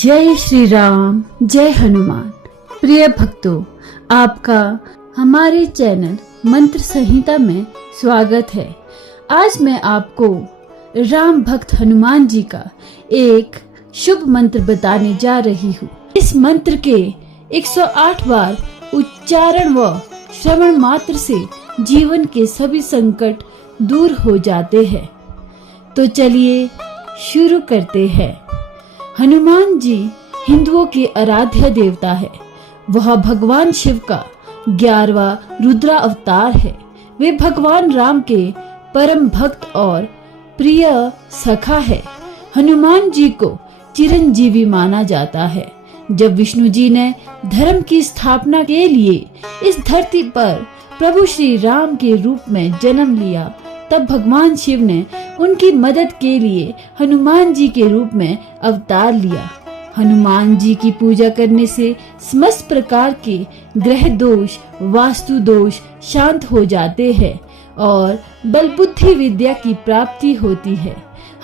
जय श्री राम, जय हनुमान। प्रिय भक्तों, आपका हमारे चैनल मंत्र संहिता में स्वागत है। आज मैं आपको राम भक्त हनुमान जी का एक शुभ मंत्र बताने जा रही हूँ। इस मंत्र के 108 बार उच्चारण व श्रवण मात्र से जीवन के सभी संकट दूर हो जाते हैं। तो चलिए शुरू करते हैं। हनुमान जी हिंदुओं के आराध्य देवता है। वह भगवान शिव का 11वां रुद्र अवतार है। वे भगवान राम के परम भक्त और प्रिय सखा है। हनुमान जी को चिरंजीवी माना जाता है। जब विष्णु जी ने धर्म की स्थापना के लिए इस धरती पर प्रभु श्री राम के रूप में जन्म लिया, तब भगवान शिव ने उनकी मदद के लिए हनुमान जी के रूप में अवतार लिया। हनुमान जी की पूजा करने से समस्त प्रकार के ग्रह दोष, वास्तु दोष शांत हो जाते हैं और बल बुद्धि विद्या की प्राप्ति होती है।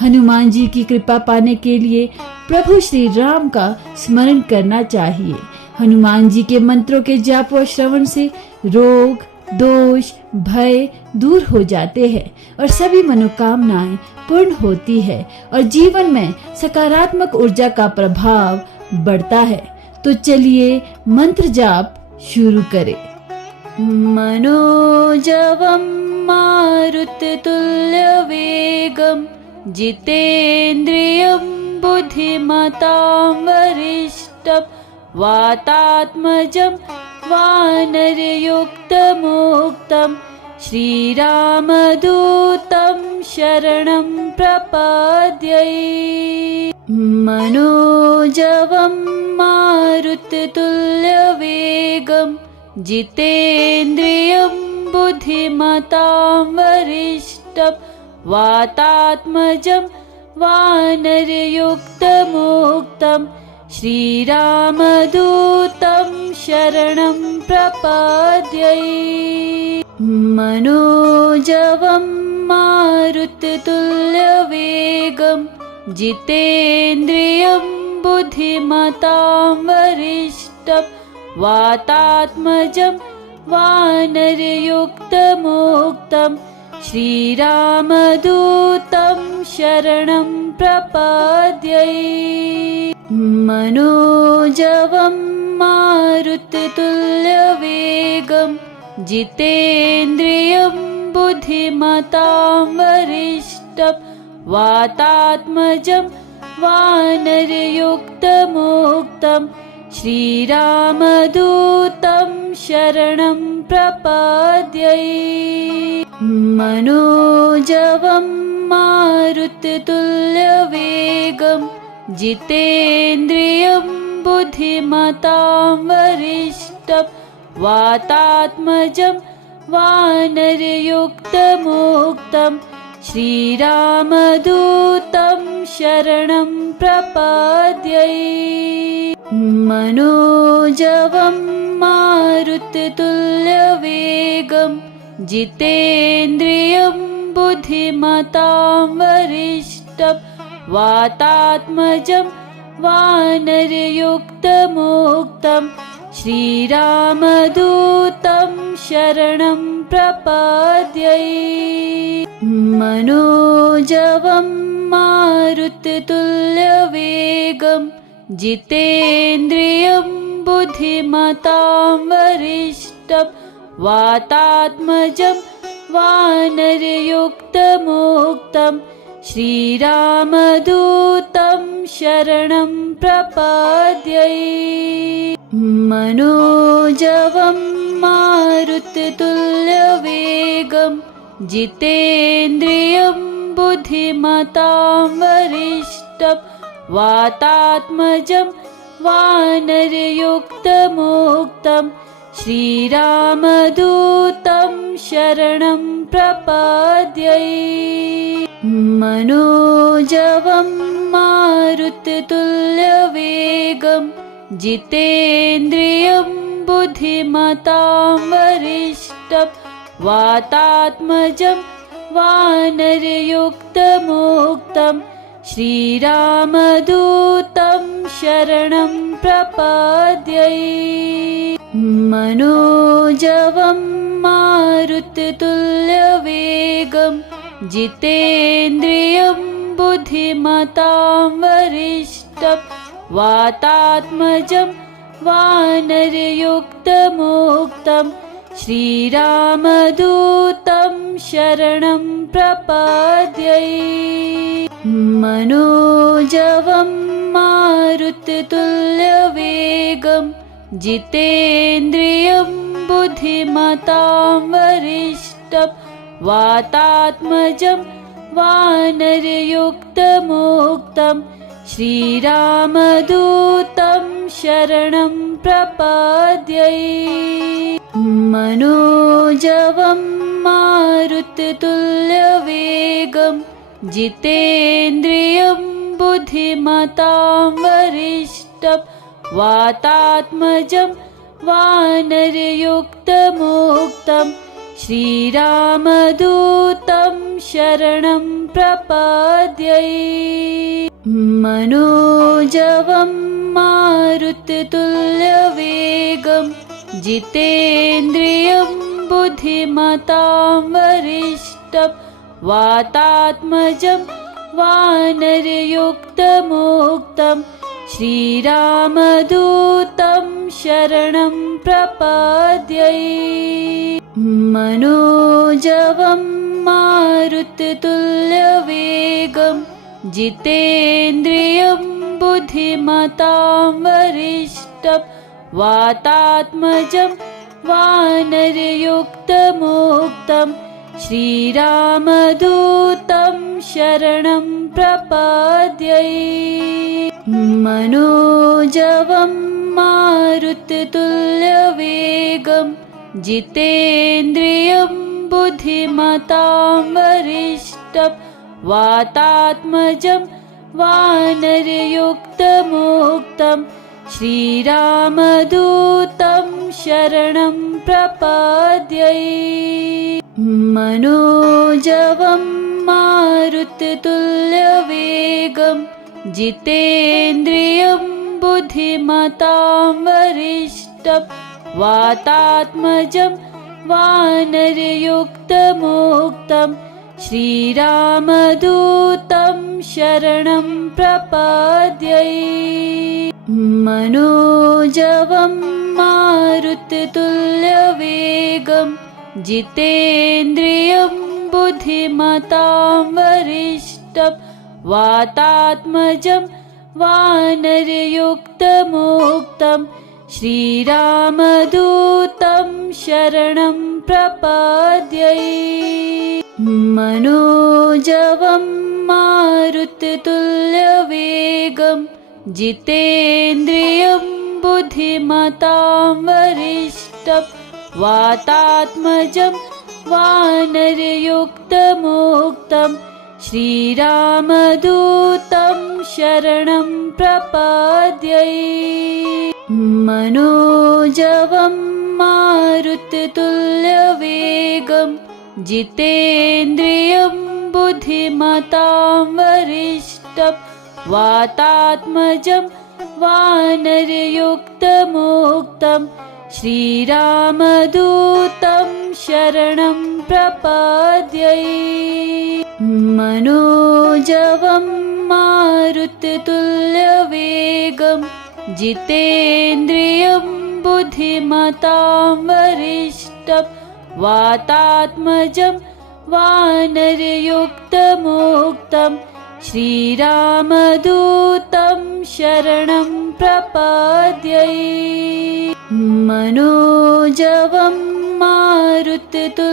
हनुमान जी की कृपा पाने के लिए प्रभु श्री राम का स्मरण करना चाहिए। हनुमान जी के मंत्रों के जाप व श्रवण से रोग, दोष, भय दूर हो जाते हैं और सभी मनोकामनाएं पूर्ण होती है और जीवन में सकारात्मक ऊर्जा का प्रभाव बढ़ता है। तो चलिए मंत्र जाप शुरू करें। मनोजवम मारुततुल्य वेगम जितेन्द्रियं बुद्धिमतां वरिष्ठं वातात्मजं वानरयुक्तमुक्तं श्रीरामदूतं शरणं प्रपद्ये। मनोजवं मारुततुल्यवेगं जितेन्द्रियं बुद्धिमतां वरिष्ठं वातात्मजं वानरयुक्तमुक्तं श्रीरामदूतं शरणं प्रपद्ये। मनोजवं मारुततुल्यवेगं जितेन्द्रियं बुद्धिमतां वरिष्ठं वातात्मजं वानरयुक्तमुक्तं श्रीरामदूतं शरणं प्रपद्ये। मनोजवं मारुततुल्यवेगं जितेन्द्रियं बुद्धिमतां वरिष्ठं वातात्मजं वानरयुक्तमुक्तं श्रीरामदूतं शरणं प्रपद्ये। मनोजवं मारुततुल्यवेगं जितेन्द्रियं बुद्धिमतां वरिष्ठं वातात्मजं वानरयुक्तमुक्तं श्रीरामदूतं शरणं प्रपद्ये। मनोजवं मारुततुल्यवेगं जितेन्द्रियं बुद्धिमतां वरिष्ठं वातात्मजं वानरयुक्तमुक्तं श्रीरामदूतं शरणं प्रपद्ये। मनोजवं मारुततुल्यवेगं जितेन्द्रियं बुद्धिमतां वरिष्ठं वातात्मजं वानरयुक्तमुक्तं श्रीरामदूतं शरणं प्रपद्ये। मनोजवं मारुततुल्यवेगं जितेन्द्रियं बुद्धिमतां वरिष्ठं वातात्मजं वानरयुक्तमुक्तं श्रीरामदूतं शरणं प्रपद्ये। मनोजवं मारुततुल्यवेगं जितेन्द्रियं बुद्धिमतां वरिष्ठं वातात्मजं वानरयुक्तमुक्तं श्रीरामदूतं शरणं प्रपद्ये। मनोजवं मारुततुल्यवेगं जितेन्द्रियं बुद्धिमतां वरिष्ठं वातात्मजं वानरयुक्तमोक्तं श्रीरामदूतं शरणं प्रपद्ये। मनोजवं मारुततुल्यवेगं जितेन्द्रियं बुद्धिमतां वरिष्ठं वातात्मजं वानरयुक्तमोक्तं श्रीरामदूतं शरणं प्रपद्ये। मनोजवं मारुततुल्यवेगं जितेन्द्रियं बुद्धिमतां वरिष्ठं वातात्मजं वानरयुक्तमोक्तं श्रीरामदूतं शरणं प्रपद्ये। मनोजवं मारुततुल्यवेगं जितेन्द्रियं बुद्धिमतां वरिष्ठं वातात्मजं वानरयुक्तमोक्तं श्रीरामदूतं शरणं प्रपद्ये। मनोजवं मारुततुल्यवेगं जितेन्द्रियं बुद्धिमतां वरिष्ठं वातात्मजं वानरयुक्तमोक्तं श्रीरामदूतं शरणं प्रपद्ये। मनोजवं मारुततुल्यवेगं जितेन्द्रियं बुद्धिमतां वरिष्ठं वातात्मजं वानरयुक्तमोक्तं श्रीरामदूतं शरणं प्रपद्ये। मनोजवं मारुततुल्यवेगं जितेन्द्रियं बुद्धिमतां वरिष्ठं वातात्मजं वानरयुक्तमोक्तं श्रीरामदूतं शरणं प्रपद्ये। मनोजवं मारुततुल्यवेगं जितेन्द्रियं बुद्धिमतां वरिष्ठं वातात्मजं वानरयुक्तमोक्तं श्रीरामदूतं शरणं प्रपद्ये। मनोजवं मारुततुल्यवेगं जितेन्द्रियं बुद्धिमतां वरिष्ठं वातात्मजं वानरयुक्तमोक्तं श्रीरामदूतं शरणं प्रपद्ये। मनोजवं मारुततुल्यवेगं जितेन्द्रियं बुद्धिमतां वरिष्ठं वातात्मजं वानरयुक्तमोक्तं श्रीरामदूतं शरणं प्रपद्ये। मनोजवं मारुततुल्यवेगं जितेन्द्रियं बुद्धिमतां वरिष्ठं वातात्मजं वानरयुक्तमोक्तं श्रीरामदूतं शरणं प्रपद्ये। मनोजवं मारुततुल्यवेगं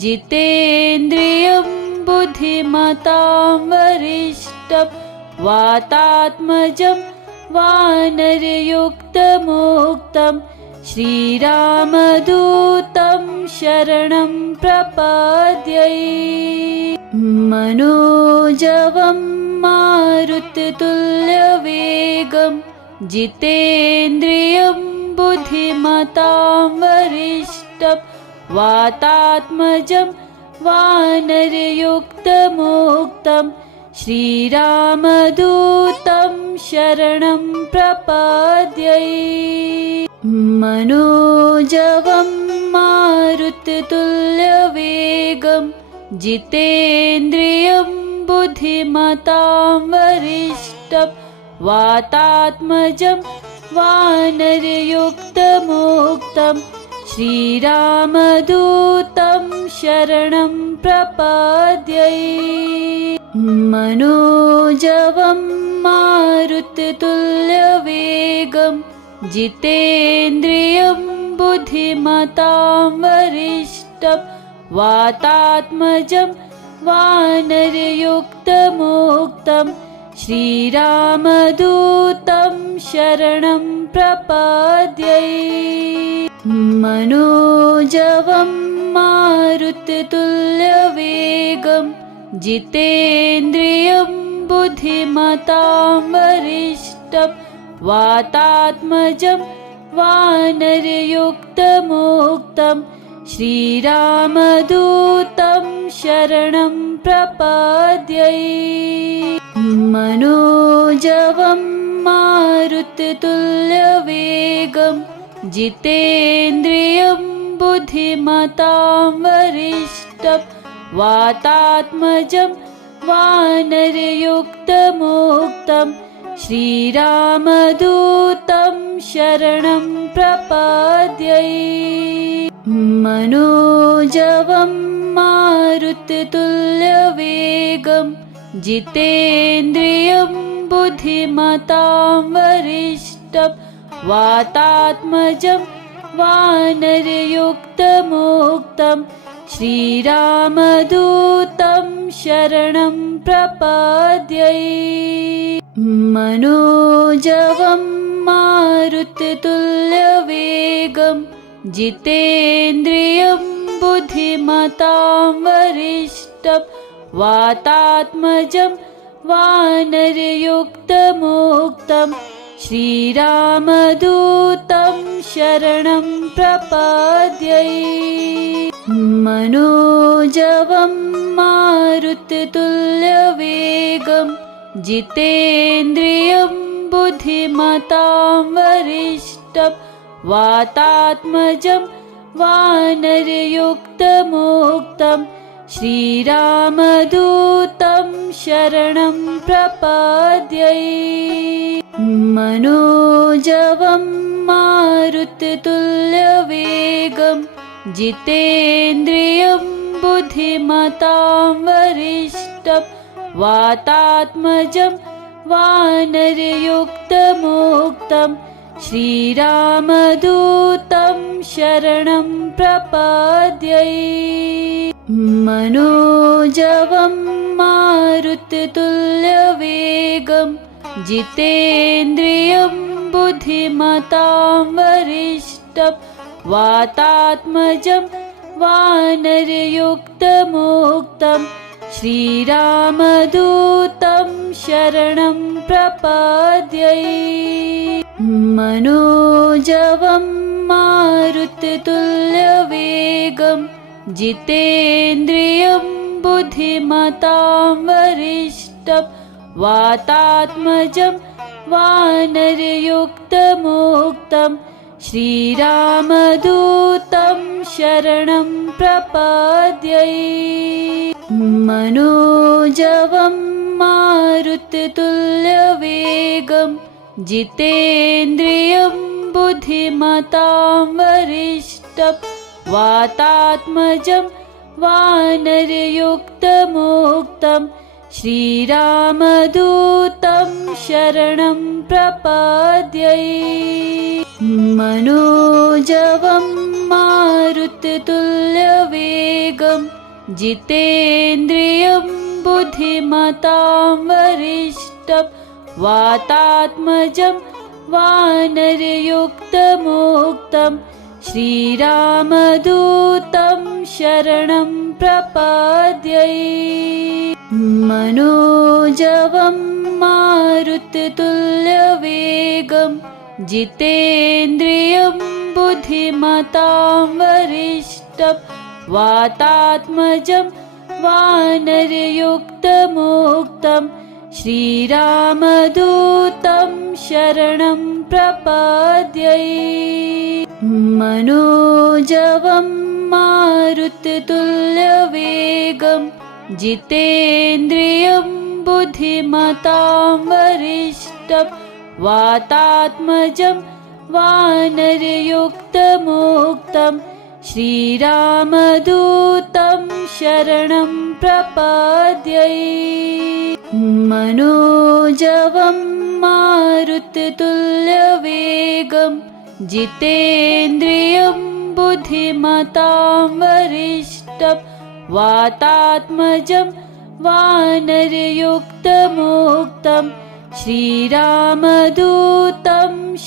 जितेन्द्रियं बुद्धिमतां वरिष्ठं वातात्मजं वानरयुक्तमोक्तं श्रीरामदूतं शरणं प्रपद्ये। मनोजवं मारुततुल्यवेगं जितेन्द्रियं बुद्धिमतां वरिष्ठं वातात्मजं वानरयुक्तमोक्तं श्रीरामदूतं शरणं प्रपद्ये। मनोजवं मारुततुल्यवेगं जितेन्द्रियं बुद्धिमतां वरिष्ठं वातात्मजं वानरयुक्तमोक्तं श्रीरामदूतं शरणं प्रपद्ये। मनोजवं मारुततुल्यवेगं जितेन्द्रियं बुद्धिमतां वरिष्ठं वातात्मजं वानरयुक्तमोक्तं श्रीरामदूतं शरणं प्रपद्ये। मनोजवं मारुततुल्यवेगं जितेन्द्रियं बुद्धिमतां वरिष्ठं वातात्मजं वानरयुक्तमोक्तं श्रीरामदूतं शरणं प्रपद्ये। मनोजवं मारुततुल्यवेगं जितेन्द्रियं बुद्धिमतां वरिष्ठं वातात्मजं वानरयुक्तमोक्तं श्रीरामदूतं शरणं प्रपद्ये। मनोजवं मारुततुल्यवेगं जितेन्द्रियं बुद्धिमतां वरिष्ठं वातात्मजं वानरयुक्तमोक्तं श्रीरामदूतं शरणं प्रपद्ये। मनोजवं मारुततुल्यवेगं जितेन्द्रियं बुद्धिमतां वरिष्ठं वातात्मजं वानरयुक्तमोक्तं श्रीरामदूतं शरणं प्रपद्ये। मनोजवं मारुततुल्यवेगं जितेन्द्रियं बुद्धिमतां वरिष्ठं वातात्मजं वानरयुक्तमोक्तं श्रीरामदूतं शरणं प्रपद्ये। मनोजवं मारुततुल्यवेगं जितेन्द्रियं बुद्धिमतां वरिष्ठं वातात्मजं वानरयुक्तमोक्तं श्रीरामदूतं शरणं प्रपद्ये। मनोजवं मारुततुल्यवेगं जितेन्द्रियं बुद्धिमतां वरिष्ठं वातात्मजं वानरयुक्तमोक्तं श्रीरामदूतं शरणं प्रपद्ये। मनोजवं मारुततुल्यवेगं जितेन्द्रियं बुद्धिमतां वरिष्ठं वातात्मजं वानरयुक्तमोक्तं श्रीरामदूतं शरणं प्रपद्ये। मनोजवं मारुततुल्यवेगं जितेन्द्रियं बुद्धिमतां वरिष्ठं वातात्मजं वानरयुक्तमोक्तं श्रीरामदूतं शरणं प्रपद्ये। मनोजवं मारुततुल्यवेगं जितेन्द्रियं बुद्धिमतां वरिष्ठं वातात्मजं वानरयुक्तमोक्तं श्रीरामदूतं शरणं प्रपद्ये। मनोजवं मारुततुल्यवेगं जितेन्द्रियं बुद्धिमतां वरिष्ठं वातात्मजं वानरयुक्तमोक्तं श्रीरामदूतं शरणं प्रपद्ये। मनोजवं मारुततुल्यवेगं जितेन्द्रियं बुद्धिमतां वरिष्ठं वातात्मजं वानरयुक्तमोक्तं श्रीरामदूतं शरणं प्रपद्ये। मनोजवं मारुततुल्यवेगं जितेन्द्रियं बुद्धिमतां वरिष्ठं वातात्मजं वानरयुक्तमोक्तं श्रीरामदूतं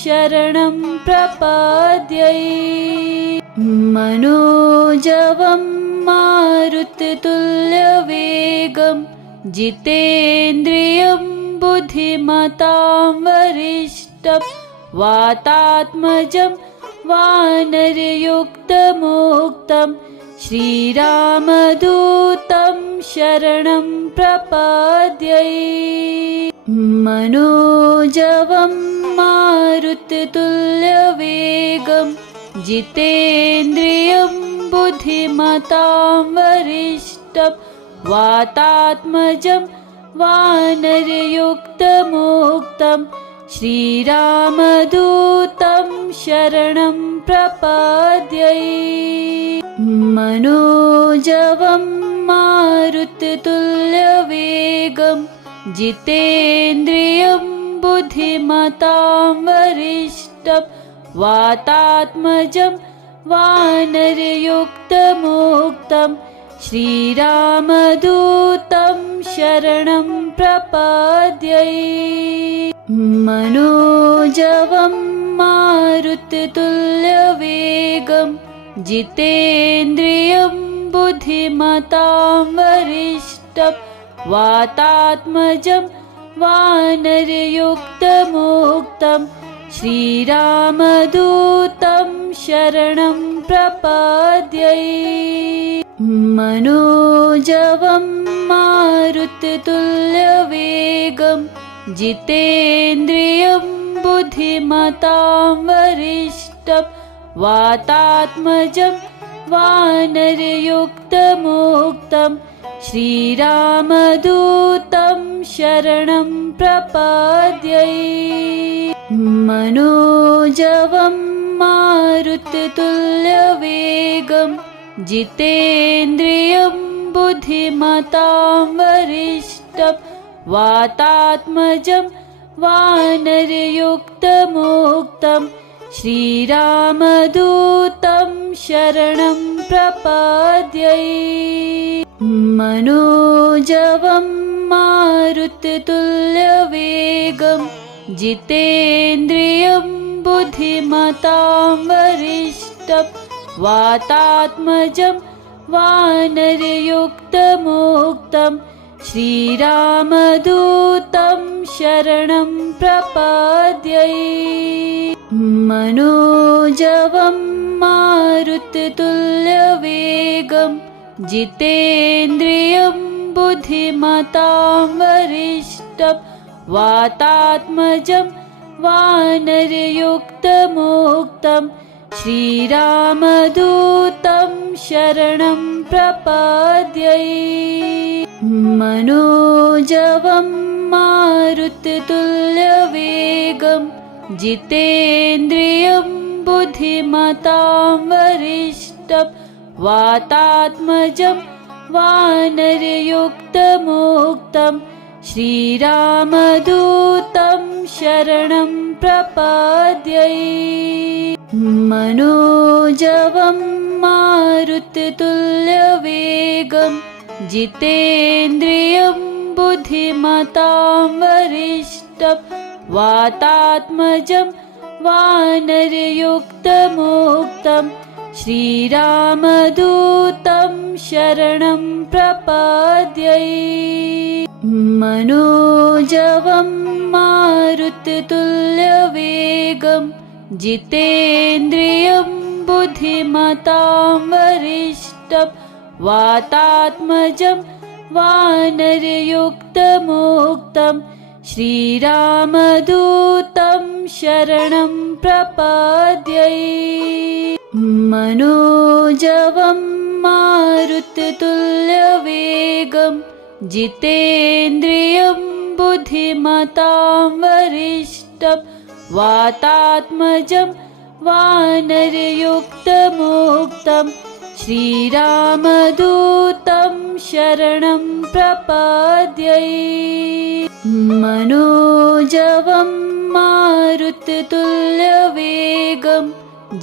शरणं प्रपद्ये। मनोजवं मारुततुल्यवेगं जितेन्द्रियं बुद्धिमतां वरिष्ठं वातात्मजं वानरयुक्तमोक्तं श्रीरामदूतं शरणं प्रपद्ये। मनोजवं मारुततुल्यवेगं जितेन्द्रियं बुद्धिमतां वरिष्ठं वातात्मजं वानरयुक्तमोक्तं श्रीरामदूतं शरणं प्रपद्ये। मनोजवं मारुततुल्यवेगं जितेन्द्रियं बुद्धिमतां वरिष्ठं वातात्मजं वानरयुक्तमोक्तं श्रीरामदूतं शरणं प्रपद्ये। मनोजवं मारुततुल्यवेगं जितेन्द्रियं बुद्धिमतां वरिष्ठं वातात्मजं वानरयुक्तमोक्तं श्रीरामदूतं शरणं प्रपद्ये। मनोजवं मारुततुल्यवेगं जितेन्द्रियं बुद्धिमतां वरिष्ठं वातात्मजं वानरयुक्तमोक्तं श्रीरामदूतं शरणं प्रपद्ये। मनोजवं मारुततुल्यवेगं जितेन्द्रियं बुद्धिमतां वरिष्ठं वातात्मजं वानरयुक्तमोक्तं श्रीरामदूतं शरणं प्रपद्ये। मनोजवं मारुततुल्यवेगं जितेन्द्रियं बुद्धिमतां वरिष्ठं वातात्मजं वानरयुक्तमोक्तं श्रीरामदूतं शरणं प्रपद्ये। मनोजवं मारुततुल्यवेगं जितेन्द्रियं बुद्धिमतां वरिष्ठं वातात्मजं वानरयुक्तमोक्तं श्रीरामदूतं शरणं प्रपद्ये। मनोजवं मारुततुल्यवेगं जितेन्द्रियं बुद्धिमतां वरिष्ठं वातात्मजं वानरयुक्तमोक्तं श्रीरामदूतं शरणं प्रपद्ये। मनोजवं मारुततुल्यवेगं जितेन्द्रियं बुद्धिमतां वरिष्ठं वातात्मजं वानरयुक्तमोक्तं श्रीरामदूतं शरणं प्रपद्ये। मनोजवं मारुततुल्यवेगं जितेन्द्रियं बुद्धिमतां वरिष्ठं वातात्मजं वानरयुक्तमोक्तं श्रीरामदूतं शरणं प्रपद्ये। मनोजवं मारुततुल्यवेगं जितेन्द्रियं बुद्धिमतां वरिष्ठं वातात्मजं वानरयुक्तमोक्तं श्रीरामदूतं शरणं प्रपद्ये। मनोजवं मारुततुल्यवेगं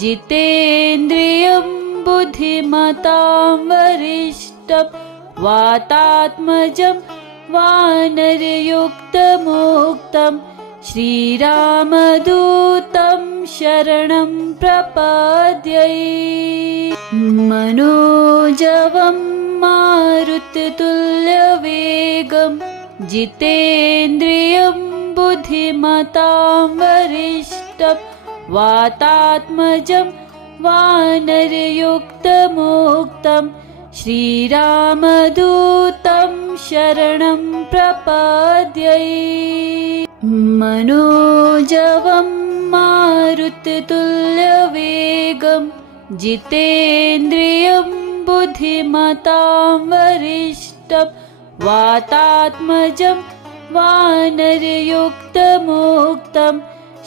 जितेन्द्रियं बुद्धिमतां वरिष्ठं वातात्मजं वानरयुक्तमोक्तं श्रीरामदूतं शरणं प्रपद्ये। मनोजवं मारुततुल्यवेगं जितेन्द्रियं बुद्धिमतां वरिष्ठं वातात्मजं वानरयुक्तमोक्तं श्रीरामदूतं शरणं प्रपद्ये। मनोजवं मारुततुल्यवेगं जितेन्द्रियं बुद्धिमतां वरिष्ठं वातात्मजं वानरयुक्तमोक्तं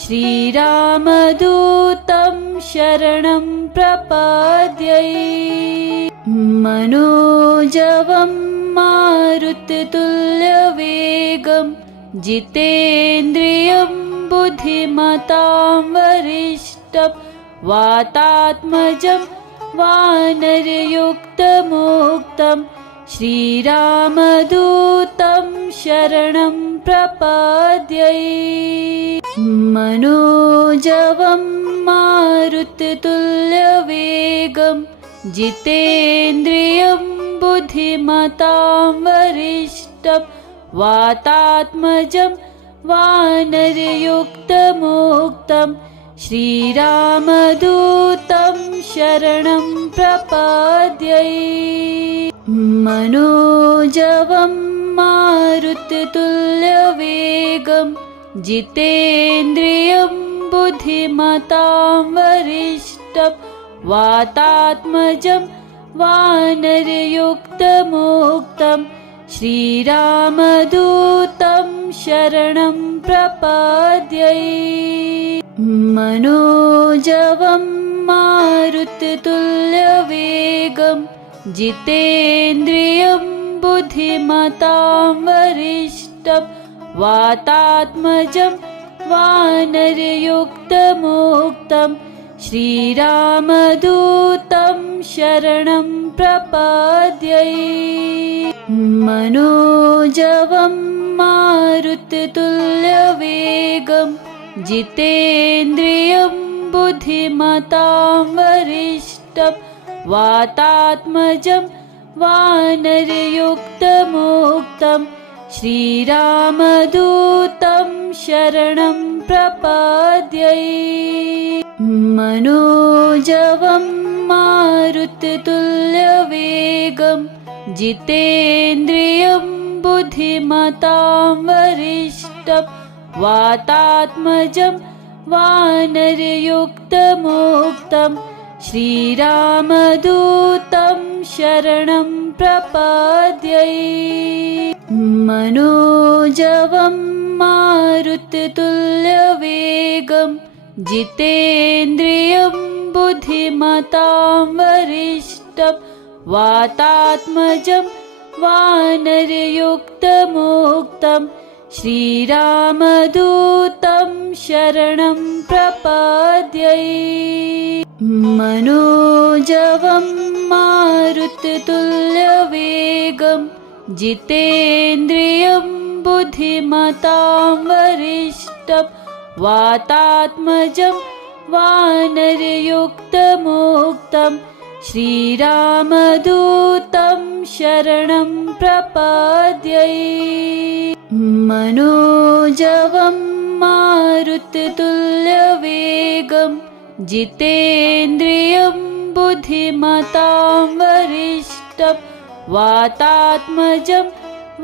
श्रीरामदूतं शरणं प्रपद्ये। मनोजवं मारुततुल्यवेगं जितेन्द्रियं बुद्धिमतां वरिष्ठं वातात्मजं वानरयुक्तमोक्तं श्रीरामदूतं शरणं प्रपद्ये। मनोजवं मारुततुल्यवेगं जितेन्द्रियं बुद्धिमतां वरिष्ठं वातात्मजं वानरयुक्तमोक्तं श्रीरामदूतं शरणं प्रपद्ये। मनोजवं मारुततुल्यवेगं जितेन्द्रियं बुद्धिमतां वरिष्ठं वातात्मजं वानरयुक्तमोक्तं श्रीरामदूतं शरणं प्रपद्ये। मनोजवं मारुततुल्यवेगं जितेन्द्रियं बुद्धिमतां वरिष्ठं वातात्मजं वानरयुक्तमोक्तं श्रीरामदूतं शरणं प्रपद्ये। मनोजवं मारुततुल्यवेगं जितेन्द्रियं बुद्धिमतां वरिष्ठं वातात्मजं वानरयुक्तमोक्तं श्रीरामदूतं शरणं प्रपद्ये। मनोजवं मारुततुल्यवेगं जितेन्द्रियं बुद्धिमतां वरिष्ठं वातात्मजं वानरयुक्तमोक्तं श्रीरामदूतं शरणं प्रपद्ये। मनोजवं मारुततुल्यवेगं जितेन्द्रियं बुद्धिमतां वरिष्ठं वातात्मजं वानरयुक्तमोक्तं श्रीरामदूतं शरणं प्रपद्ये। मनोजवं मारुततुल्यवेगं जितेन्द्रियं बुद्धिमतां वरिष्ठं वातात्मजं वानरयुक्तमोक्तं श्रीरामदूतं शरणं प्रपद्ये। मनोजवं मारुततुल्यवेगं जितेन्द्रियं बुद्धिमतां वरिष्ठं वातात्मजं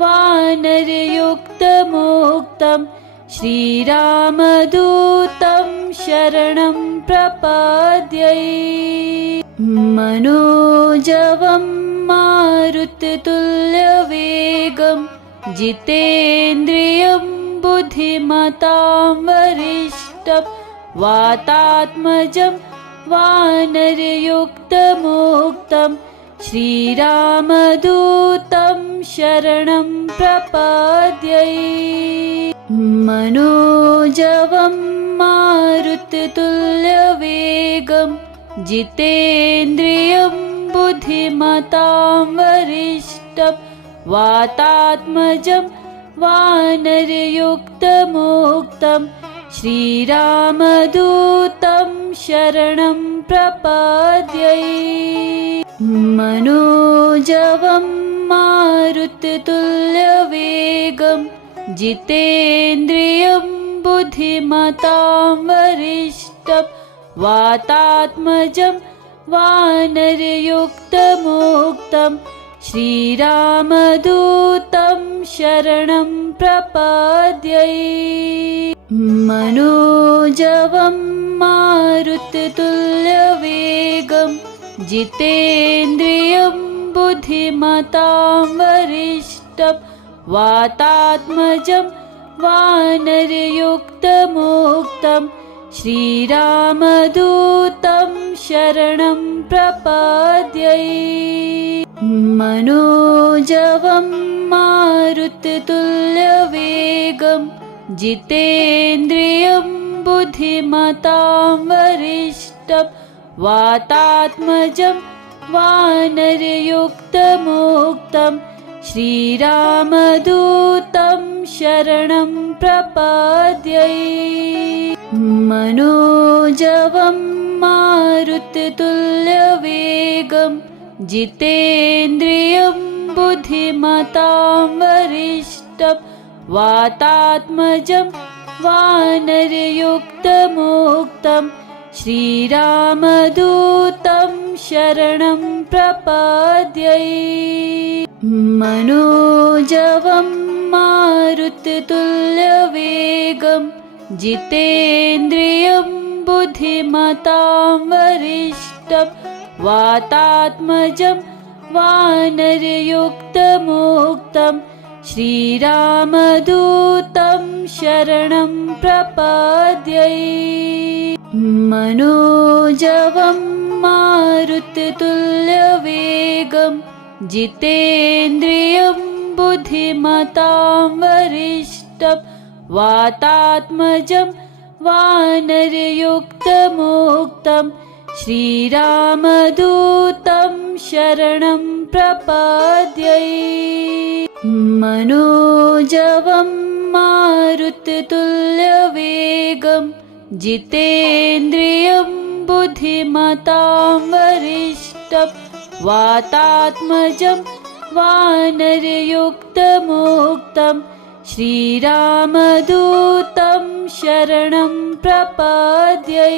वानरयुक्तमोक्तं श्रीरामदूतं शरणं प्रपद्ये। मनोजवं मारुततुल्यवेगं जितेन्द्रियं बुद्धिमतां वरिष्ठं वातात्मजं वानरयुक्तमोक्तं श्रीरामदूतं शरणं प्रपद्ये। मनोजवं मारुततुल्यवेगं जितेन्द्रियं बुद्धिमतां वरिष्ठं वातात्मजं वानरयुक्तमोक्तं श्रीरामदूतं शरणं प्रपद्ये। मनोजवं मारुततुल्यवेगं जितेन्द्रियं बुद्धिमतां वरिष्ठं वातात्मजं वानरयुक्तमोक्तं श्रीरामदूतं शरणं प्रपद्ये। मनोजवं मारुततुल्यवेगं जितेन्द्रियं बुद्धिमतां वरिष्ठं वातात्मजं वानरयुक्तमोक्तं श्रीरामदूतं शरणं प्रपद्ये। मनोजवं मारुततुल्यवेगं जितेन्द्रियं बुद्धिमतां वरिष्ठं वातात्मजं वानरयुक्तमोक्तं श्रीरामदूतं शरणं प्रपद्ये। मनोजवं मारुततुल्यवेगं जितेन्द्रियं बुद्धिमतां वरिष्ठं वातात्मजं वानरयुक्तमोक्तं श्रीरामदूतं शरणं प्रपद्ये। मनोजवं मारुततुल्यवेगं जितेन्द्रियं बुद्धिमतां वरिष्ठं वातात्मजं वानरयुक्तमोक्तं श्रीरामदूतं शरणं प्रपद्ये। मनोजवं मारुततुल्यवेगं जितेन्द्रियं बुद्धिमतां वरिष्ठं वातात्मजं वानरयुक्तमोक्तं श्रीरामदूतं शरणं प्रपद्ये। मनोजवं मारुततुल्यवेगं जितेन्द्रियं बुद्धिमतां वरिष्ठं वातात्मजं वानरयुक्तमोक्तं श्रीरामदूतं शरणं प्रपद्ये।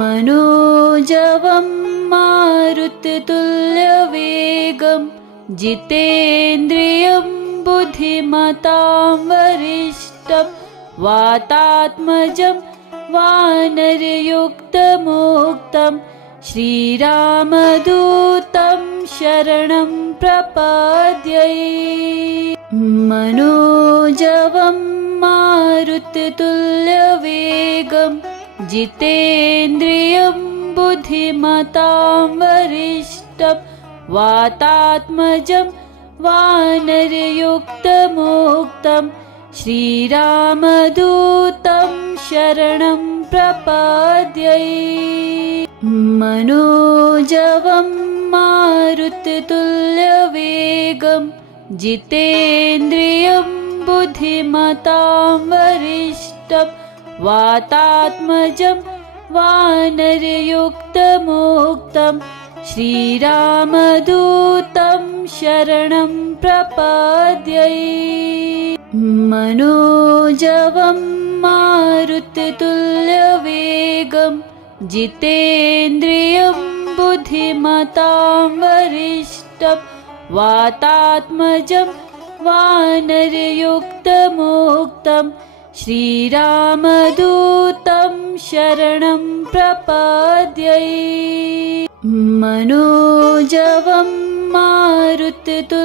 मनोजवं मारुततुल्यवेगं जितेन्द्रियं बुद्धिमतां वरिष्ठं वातात्मजं वानरयुक्तमोक्तं श्रीरामदूतं शरणं प्रपद्ये। मनोजवं मारुततुल्यवेगं जितेन्द्रियं बुद्धिमतां वरिष्ठं वातात्मजं वानरयुक्तमोक्तं श्रीरामदूतं शरणं प्रपद्ये। मनोजवं मारुततुल्यवेगं जितेन्द्रियं बुद्धिमतां वरिष्ठं वातात्मजं वानरयुक्तमोक्तं श्रीरामदूतं शरणं प्रपद्ये। मनोजवं मारुततुल्यवेगं जितेन्द्रियं बुद्धिमतां वरिष्ठं वातात्मजं वानरयुक्तमोक्तं श्रीरामदूतं शरणं प्रपद्ये। मनोजवं मारुततुल्यवेगं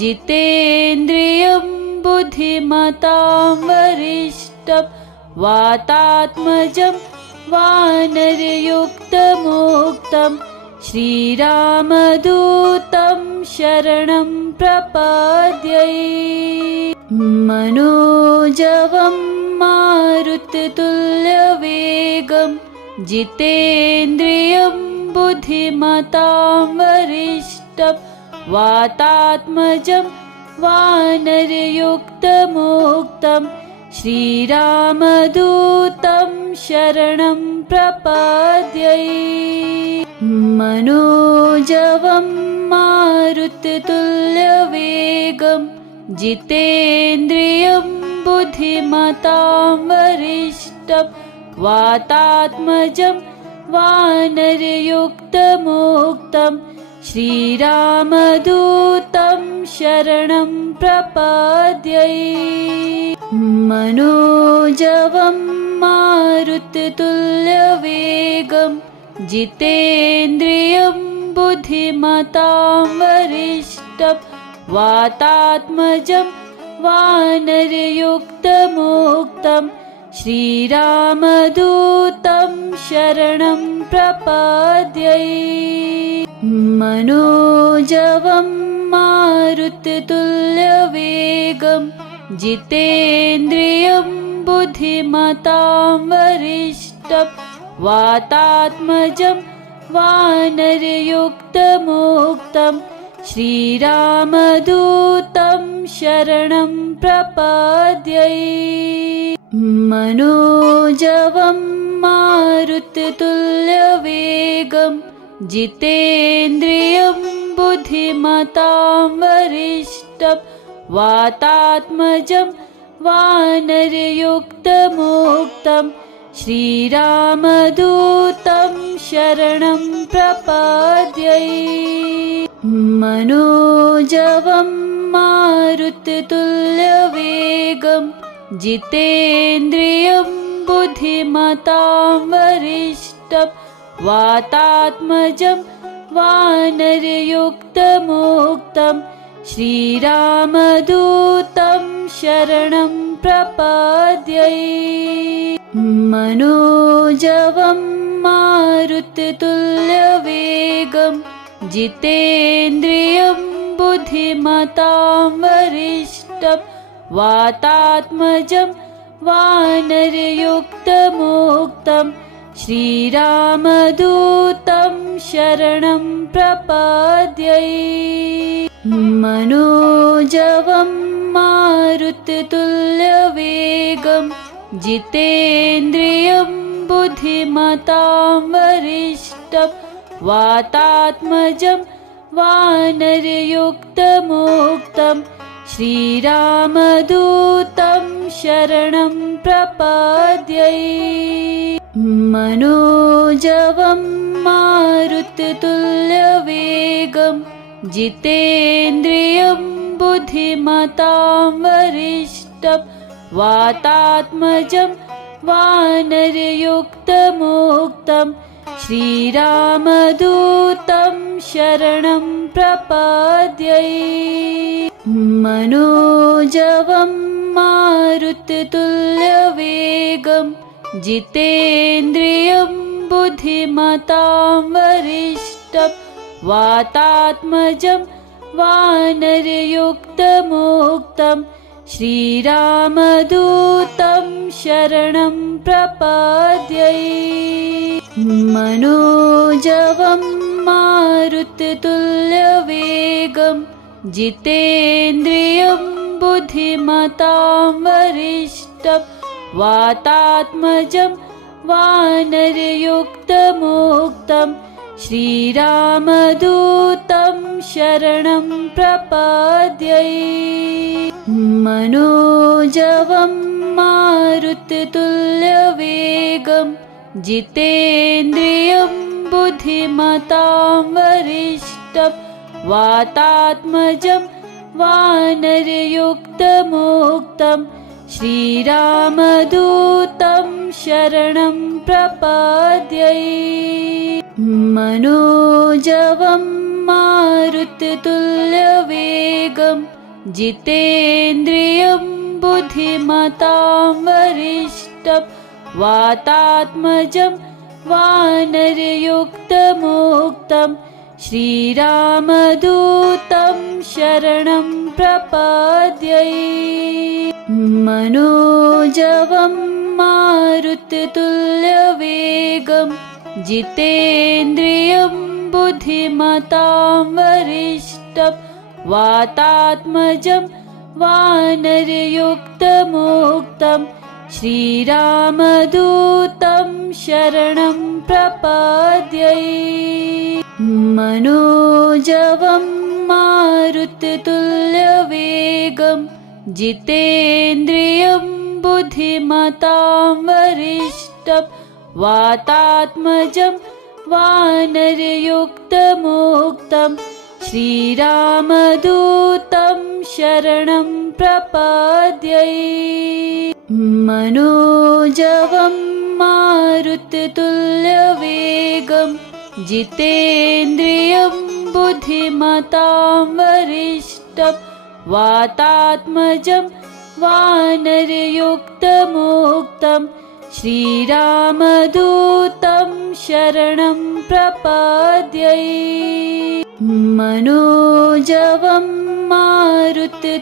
जितेन्द्रियं बुद्धिमतां वरिष्ठं वातात्मजं वानरयुक्तमोक्तं श्रीरामदूतं शरणं प्रपद्ये। मनोजवं मारुततुल्यवेगं जितेन्द्रियं बुद्धिमतां वरिष्ठं वातात्मजं वानरयुक्तमोक्तं श्रीरामदूतं शरणं प्रपद्ये। मनोजवं मारुततुल्यवेगं जितेन्द्रियं बुद्धिमतां वरिष्ठं वातात्मजं वानरयुक्तमोक्तं श्रीरामदूतं शरणं प्रपद्ये। मनोजवं मारुततुल्यवेगं जितेन्द्रियं बुद्धिमतां वरिष्ठं वातात्मजं वानरयुक्तमोक्तं श्रीरामदूतं शरणं प्रपद्ये। मनोजवं मारुततुल्यवेगं जितेन्द्रियं बुद्धिमतां वरिष्ठं वातात्मजं वानरयुक्तमोक्तं श्रीरामदूतं शरणं प्रपद्ये। मनोजवं मारुततुल्यवेगं जितेन्द्रियं बुद्धिमतां वरिष्ठं वातात्मजं वानरयुक्तमोक्तं श्रीरामदूतं शरणं प्रपद्ये। मनोजवं मारुततुल्यवेगं जितेन्द्रियं बुद्धिमतां वरिष्ठं वातात्मजं वानरयुक्तमोक्तं श्रीरामदूतं शरणं प्रपद्ये। मनोजवं मारुततुल्यवेगं जितेन्द्रियं बुद्धिमतां वरिष्ठं वातात्मजं वानरयुक्तमोक्तं श्रीरामदूतं शरणं प्रपद्ये। मनोजवं मारुततुल्यवेगं जितेन्द्रियं बुद्धिमतां वरिष्ठं वातात्मजं वानरयुक्तमोक्तं श्रीरामदूतं शरणं प्रपद्ये। मनोजवं मारुततुल्यवेगं जितेन्द्रियं बुद्धिमतां वरिष्ठं वातात्मजं वानरयुक्तमोक्तं श्रीरामदूतं शरणं प्रपद्ये। मनोजवं मारुततुल्यवेगं जितेन्द्रियं बुद्धिमतां वरिष्ठं वातात्मजं वानरयुक्तमोक्तं श्रीरामदूतं शरणं प्रपद्ये। मनोजवं मारुततुल्यवेगं जितेन्द्रियं बुद्धिमतां वरिष्ठं वातात्मजं वानरयुक्तमोक्तं श्रीरामदूतं शरणं प्रपद्ये। मनोजवं मारुततुल्यवेगं जितेन्द्रियं बुद्धिमतां वरिष्ठं वातात्मजं वानरयुक्तमोक्तं श्रीरामदूतं शरणं प्रपद्ये। मनोजवं मारुततुल्यवेगं जितेन्द्रियं बुद्धिमतां वरिष्ठं वातात्मजं वानरयुक्तमोक्तं श्रीरामदूतं शरणं प्रपद्ये। मनोजवं मारुततुल्यवेगं जितेन्द्रियं बुद्धिमतां वरिष्ठं वातात्मजं वानरयुक्तमोक्तं श्रीरामदूतं शरणं प्रपद्ये। मनोजवं मारुततुल्यवेगं जितेन्द्रियं बुद्धिमतां वरिष्ठं वातात्मजं वानरयुक्तमोक्तं श्रीरामदूतं शरणं प्रपद्ये। मनोजवं मारुततुल्यवेगं जितेन्द्रियं बुद्धिमतां वरिष्ठं वातात्मजं वानरयुक्तमोक्तं श्रीरामदूतं शरणं प्रपद्ये। मनोजवं मारुततुल्यवेगं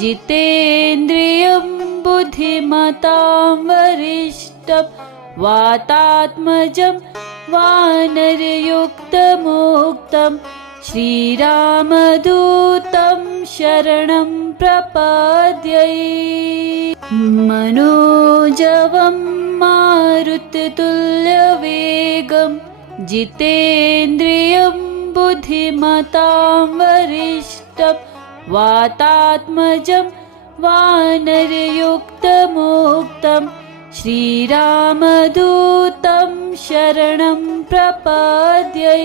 जितेन्द्रियं बुद्धिमतां वरिष्ठं वातात्मजं वानरयुक्तमोक्तं श्रीरामदूतं शरणं प्रपद्ये। मनोजवं मारुततुल्यवेगं जितेन्द्रियं बुद्धिमतां वरिष्ठं वातात्मजं वानरयुक्तमोक्तं श्रीरामदूतं शरणं प्रपद्ये।